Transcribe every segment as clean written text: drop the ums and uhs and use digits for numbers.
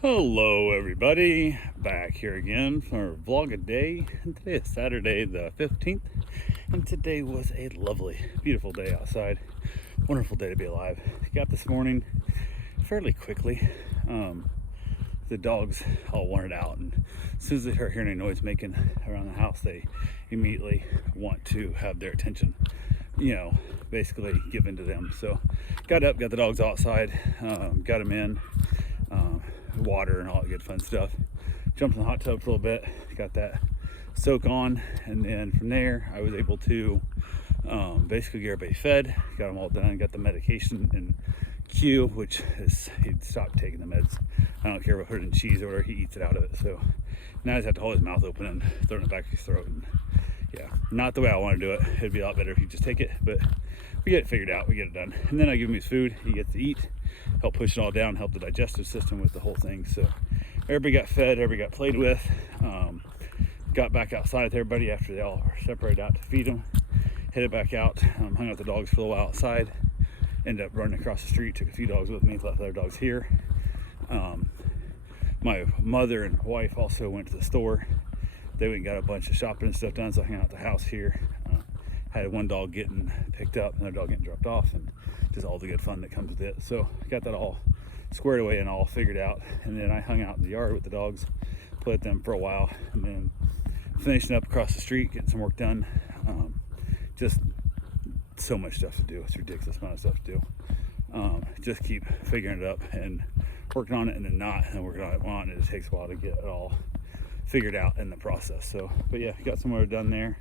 Hello everybody, back here again for vlog a day, and today is Saturday the 15th, and today was a lovely, beautiful day outside. Wonderful day to be alive. Got this morning fairly quickly. The dogs all wanted out, and as soon as they start hearing a noise making around the house, they immediately want to have their attention, basically given to them. So got up, got the dogs outside, got them in, water and all that good fun stuff. Jumped in the hot tub for a little bit, got that soak on, and then from there I was able to basically get everybody fed, got them all done, got the medication in queue, which is he'd stopped taking the meds. I don't care if I put it in cheese or whatever, he eats it out of it. So now I just have to hold his mouth open and throw it in the back of his throat. And yeah, not the way I want to do it. It'd be a lot better if you just take it, but we get it figured out, we get it done. And then I give him his food, he gets to eat, help push it all down, help the digestive system with the whole thing. So everybody got fed, everybody got played with, got back outside with everybody after they all separated out to feed them, headed back out, hung out the dogs for a while outside, ended up running across the street, took a few dogs with me, left the other dogs here. My mother and wife also went to the store. They went and got a bunch of shopping and stuff done, so I hung out at the house here. Had one dog getting picked up, another dog getting dropped off, and just all the good fun that comes with it. So got that all squared away and all figured out. And then I hung out in the yard with the dogs, played with them for a while, and then finishing up across the street, getting some work done. Just so much stuff to do. It's ridiculous amount of stuff to do. Just keep figuring it up and working on it, and then not, and working on it and it just takes a while to get it all figured out in the process. So, but yeah, got some work done there.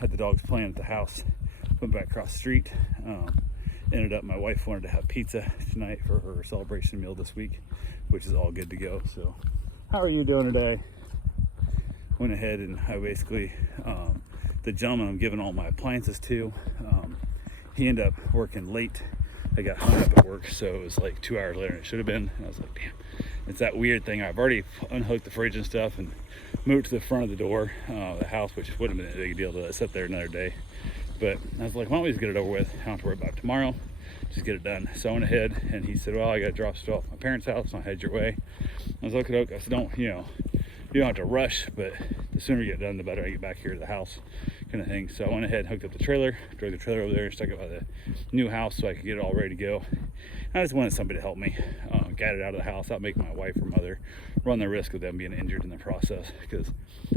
Had the dogs playing at the house, went back across the street. Ended up, my wife wanted to have pizza tonight for her celebration meal this week, which is all good to go. So how are you doing today? Went ahead and I basically, the gentleman I'm giving all my appliances to, he ended up working late. I got hung up at work, so it was like 2 hours later than it should have been. And I was like, damn, it's that weird thing. I've already unhooked the fridge and stuff and moved to the front of the door, the house, which wouldn't have been a big deal to sit there another day. But I was like, why don't we just get it over with? I don't have to worry about it tomorrow. Just get it done. So I went ahead, and he said, well, I got to drop stuff off at my parents' house, so I head your way. I was like, okay. I said, you don't have to rush, but the sooner you get done, the better I get back here to the house, kind of thing. So I went ahead and hooked up the trailer, drove the trailer over there, stuck it by the new house so I could get it all ready to go. I just wanted somebody to help me get it out of the house, not make my wife or mother run the risk of them being injured in the process, because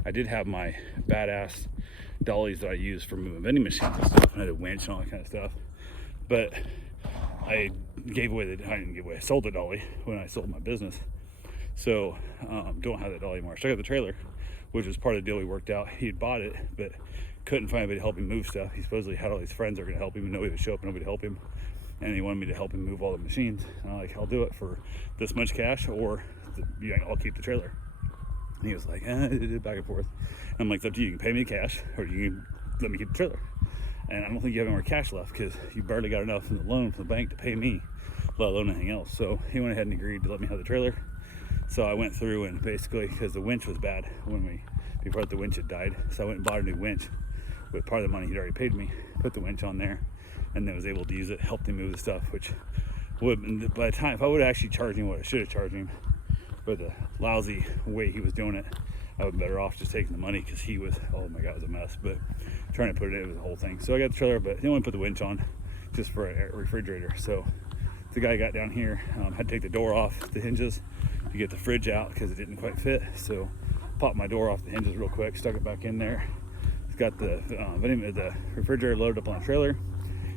I did have my badass dollies that I use for moving vending machines and stuff. I had a winch and all that kind of stuff, but I sold the dolly when I sold my business. So don't have that dolly anymore. So I got the trailer, which was part of the deal we worked out. He had bought it, but couldn't find anybody to help him move stuff. He supposedly had all these friends that were going to help him, and nobody would show up, nobody to help him. And he wanted me to help him move all the machines. And I'm like, I'll do it for this much cash, or I'll keep the trailer. And he was like, back and forth. And I'm like, it's up to you. You can pay me cash, or you can let me keep the trailer. And I don't think you have any more cash left, because you barely got enough in the loan from the bank to pay me, let alone anything else. So he went ahead and agreed to let me have the trailer. So I went through and basically, because the winch was bad before the winch had died, so I went and bought a new winch with part of the money he'd already paid me, put the winch on there, and then was able to use it, helped him move the stuff, which would, by the time, if I would have actually charged him what I should have charged him for the lousy way he was doing it, I would be better off just taking the money, because he was, oh my God, it was a mess. But trying to put it in was the whole thing. So I got the trailer, but I didn't want to put the winch on just for a refrigerator. So the guy got down here, had to take the door off the hinges to get the fridge out, because it didn't quite fit. So popped my door off the hinges real quick, stuck it back in there. It's got the refrigerator loaded up on the trailer.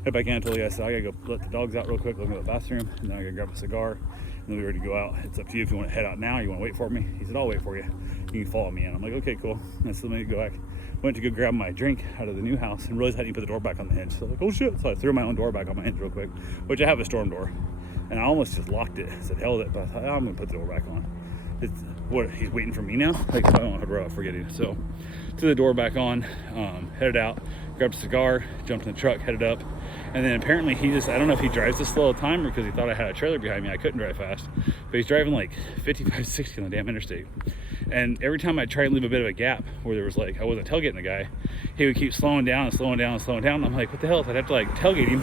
Head back in, I told the guy, I said, I gotta go let the dogs out real quick, let me go to the bathroom, and then I gotta grab a cigar, and then we're ready to go out. It's up to you if you want to head out now, you want to wait for me. He said, I'll wait for you. You can follow me in. I'm like, okay, cool. And so let me go back. Went to go grab my drink out of the new house and realized I didn't put the door back on the hinge. So I was like, oh shit. So I threw my own door back on my hinge real quick, which I have a storm door. And I almost just locked it. I said, hell with it. But I thought, I'm gonna put the door back on. He's waiting for me now? Like, I don't want to worry about forgetting. So threw the door back on, headed out, grabbed a cigar, jumped in the truck, headed up. And then apparently I don't know if he drives this slow all the time or because he thought I had a trailer behind me. I couldn't drive fast, but he's driving like 55, 60 on the damn interstate. And every time I tried to leave a bit of a gap where there was like, I wasn't tailgating the guy, he would keep slowing down and slowing down and slowing down. And I'm like, what the hell? So I'd have to like tailgate him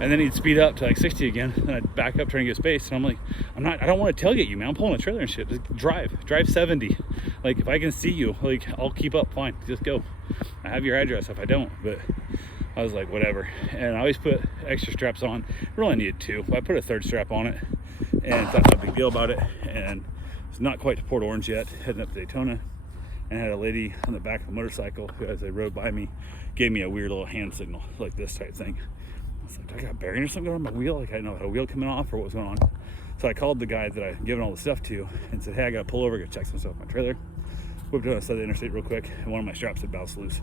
And then he'd speed up to like 60 again, and I'd back up trying to get space. And I'm like, I don't want to tailgate you, man. I'm pulling a trailer and shit. Just drive 70. Like, if I can see you, like, I'll keep up, fine, just go. I have your address if I don't. But I was like, whatever. And I always put extra straps on. I really needed 2, but I put a 3rd strap on it, and thought no big deal about it. And it's not quite to Port Orange yet, heading up to Daytona, and had a lady on the back of a motorcycle who, as they rode by me, gave me a weird little hand signal, like this type thing. I was like, I got a bearing or something on my wheel? Like, I didn't know, I had a wheel coming off or what was going on. So I called the guy that I'd given all the stuff to and said, hey, I got to pull over, go check some stuff on my trailer. Whipped it on the side of the interstate real quick, and one of my straps had bounced loose.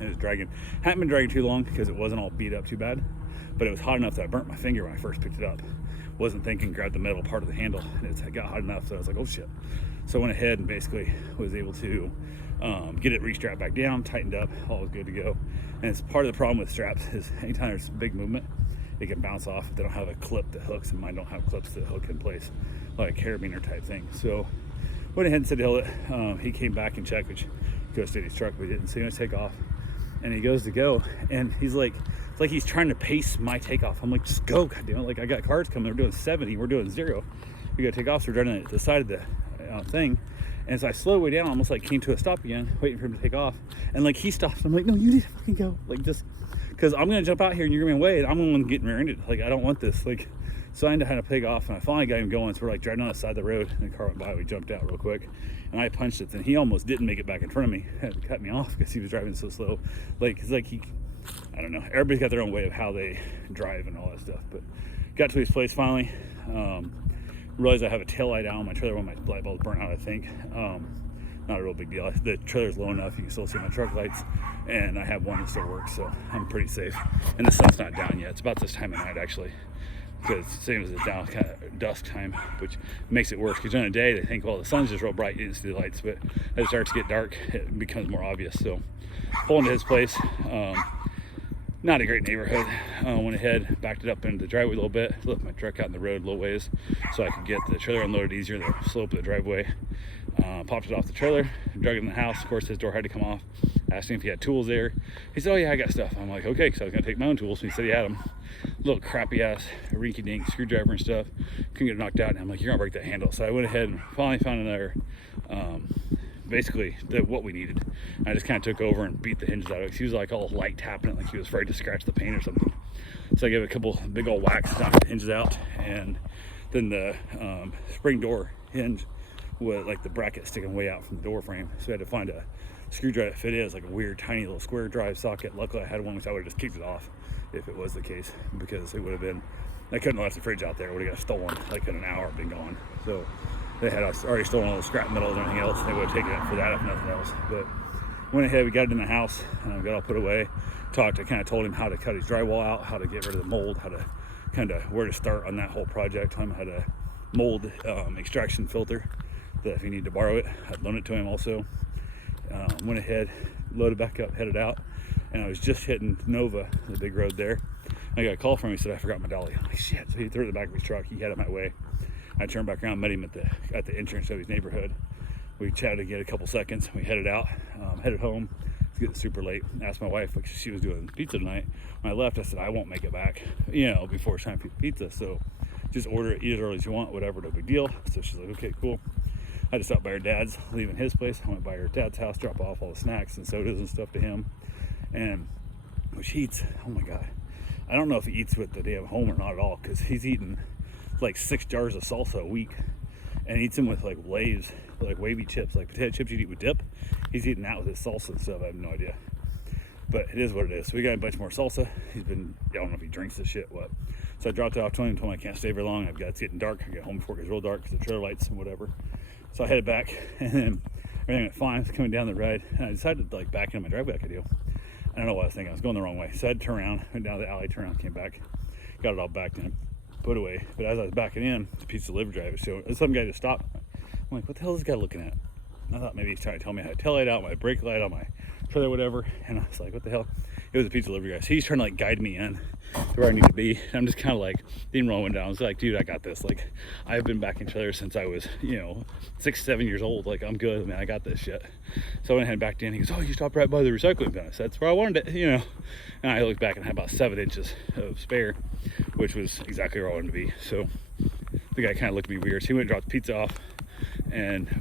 It was dragging. Hadn't been dragging too long because it wasn't all beat up too bad, but it was hot enough that I burnt my finger when I first picked it up. Wasn't thinking, grabbed the metal part of the handle, and it got hot enough, so I was like, oh shit. So I went ahead and basically was able to get it restrapped back down, tightened up, all was good to go. And it's part of the problem with straps is anytime there's big movement, it can bounce off. They don't have a clip that hooks, and mine don't have clips that hook in place, like a carabiner type thing. So went ahead and said, held it. He came back and checked, which goes to his truck, but he didn't see him take off. And he goes to go, and he's like, it's like he's trying to pace my takeoff. I'm like, just go, goddamn it. Like, I got cars coming, they're doing 70, we're doing 0. We gotta take off, so we're driving to the side of the thing. And so I slowed way down, almost like came to a stop again, waiting for him to take off. And like, he stops. I'm like, no, you need to fucking go. Like, just, because I'm gonna jump out here and you're gonna be away, and I'm the one getting rear-ended. Like, I don't want this. Like, so I ended up having to take off, and I finally got him going. So we're like driving on the side of the road, and the car went by. We jumped out real quick, and I punched it. And he almost didn't make it back in front of me. Had to cut me off because he was driving so slow. Like, it's like I don't know. Everybody's got their own way of how they drive and all that stuff. But got to his place finally. Realized I have a tail light out on my trailer when my light bulb's burnt out, I think. Not a real big deal. The trailer's low enough, you can still see my truck lights, and I have one that still works, so I'm pretty safe. And the sun's not down yet. It's about this time of night, actually, because same as it's down, kind of dusk time, which makes it worse. Because during the day, they think, well, the sun's just real bright, you didn't see the lights, but as it starts to get dark, it becomes more obvious. So pulling to his place. Not a great neighborhood. Went ahead, backed it up into the driveway a little bit, left my truck out in the road a little ways so I could get the trailer unloaded easier, the slope of the driveway. Popped it off the trailer, drug it in the house. Of course, his door had to come off. Asked him if he had tools there. He said, oh yeah, I got stuff. I'm like, okay, because I was going to take my own tools. He said he had them. Little crappy ass rinky-dink screwdriver and stuff. Couldn't get it knocked out. And I'm like, you're going to break that handle. So I went ahead and finally found another, basically what we needed. I just kind of took over and beat the hinges out of it. He was like all light tapping it, like he was afraid to scratch the paint or something. So I gave it a couple big old whacks, knocked the hinges out, and then the spring door hinge with like the bracket sticking way out from the door frame. So I had to find a screwdriver that fit in. It's like a weird tiny little square drive socket. Luckily I had one, which I would have just kicked it off if it was the case, because it would have been, I couldn't have left the fridge out there. It would have got stolen like in an hour, been gone. So they had already stolen all the scrap metals and everything else. They would have taken it for that if nothing else. But went ahead, we got it in the house, got all put away. Talked, I kind of told him how to cut his drywall out, how to get rid of the mold, how to kind of where to start on that whole project. Told him how to mold extraction filter, that if he needed to borrow it, I'd loan it to him also. Went ahead, loaded back up, headed out, and I was just hitting Nova, the big road there. I got a call from him. He said, I forgot my dolly. I'm like, shit. So he threw it in the back of his truck. He had it my way. I turned back around, met him at the entrance of his neighborhood. We chatted again a couple seconds. We headed out, headed home. It's getting super late. Asked my wife, like, she was doing pizza tonight. When I left, I said, I won't make it back, before it's time for pizza. So just order it, eat as early as you want, whatever, no big deal. So she's like, okay, cool. I just stopped by her dad's, leaving his place. I went by her dad's house, drop off all the snacks and sodas and stuff to him. And which he eats, oh my God. I don't know if he eats with the damn home or not at all, because he's eating like 6 jars of salsa a week, and eats them with like Lay's, like wavy chips, like potato chips you'd eat with dip. He's eating that with his salsa and stuff. I have no idea, but it is what it is. So we got a bunch more salsa. I don't know if he drinks this shit, what. So I dropped it off to him, told him I can't stay very long. It's getting dark. I get home before it gets real dark because the trailer lights and whatever. So I headed back, and then everything went fine. I was coming down the ride, and I decided to like back into my driveway like I do. I don't know what I was thinking. I was going the wrong way. So I had to turn around, went down the alley, turned around, came back, got it all backed in, put away. But as I was backing in, the pizza delivery driver, so some guy just stopped. I'm like, what the hell is this guy looking at? And I thought maybe he's trying to tell me how to tail light out, my brake light on my trailer, whatever. And I was like, what the hell? it was a pizza delivery guy. So he's trying to like guide me in to where I need to be. I'm just kind of like didn't roll down. I was like, dude, I got this. Like, I've been back in trailers since I was, 6-7 years old. Like, I'm good, man. I got this shit. So I went ahead and backed in. He goes, oh, you stopped right by the recycling bin. I said, that's where I wanted it, And I looked back and had about 7 inches of spare, which was exactly where I wanted to be. So the guy kind of looked at me weird. So he went and dropped the pizza off,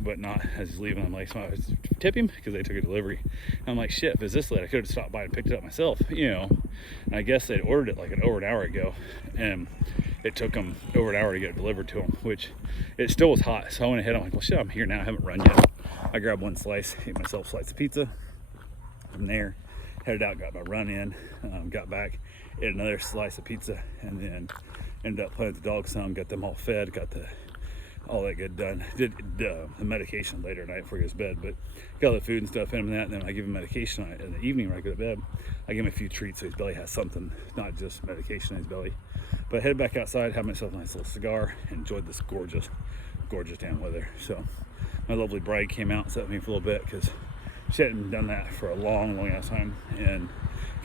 but not as he's leaving. I'm like, so I tip him because they took a delivery. And I'm like, shit, if it's this late, I could have stopped by and picked it up myself, And I guess they'd ordered it like over an hour ago, and it took them over an hour to get it delivered to them, which it still was hot. So I went ahead. I'm like, well, shit, I'm here now. I haven't run yet. I grabbed one slice, ate myself a slice of pizza. From there, headed out, got my run in, got back, ate another slice of pizza, and then ended up playing with the dogs some, got them all fed, got all that good done. Did the medication later at night before he goes to bed, but got all the food and stuff in him and that, and then I give him medication in the evening when I go to bed. I give him a few treats so his belly has something, not just medication in his belly. But I headed back outside, had myself a nice little cigar, and enjoyed this gorgeous, gorgeous damn weather. So my lovely bride came out and sat with me for a little bit because she hadn't done that for a long, long ass time, and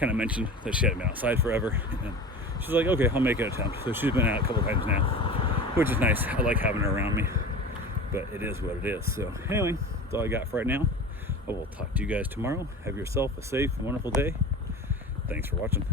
kind of mentioned that she hadn't been outside forever. And she's like, okay, I'll make an attempt. So she's been out a couple times now, which is nice. I like having her around me, but it is what it is. So anyway, that's all I got for right now. I will talk to you guys tomorrow. Have yourself a safe and wonderful day. Thanks for watching.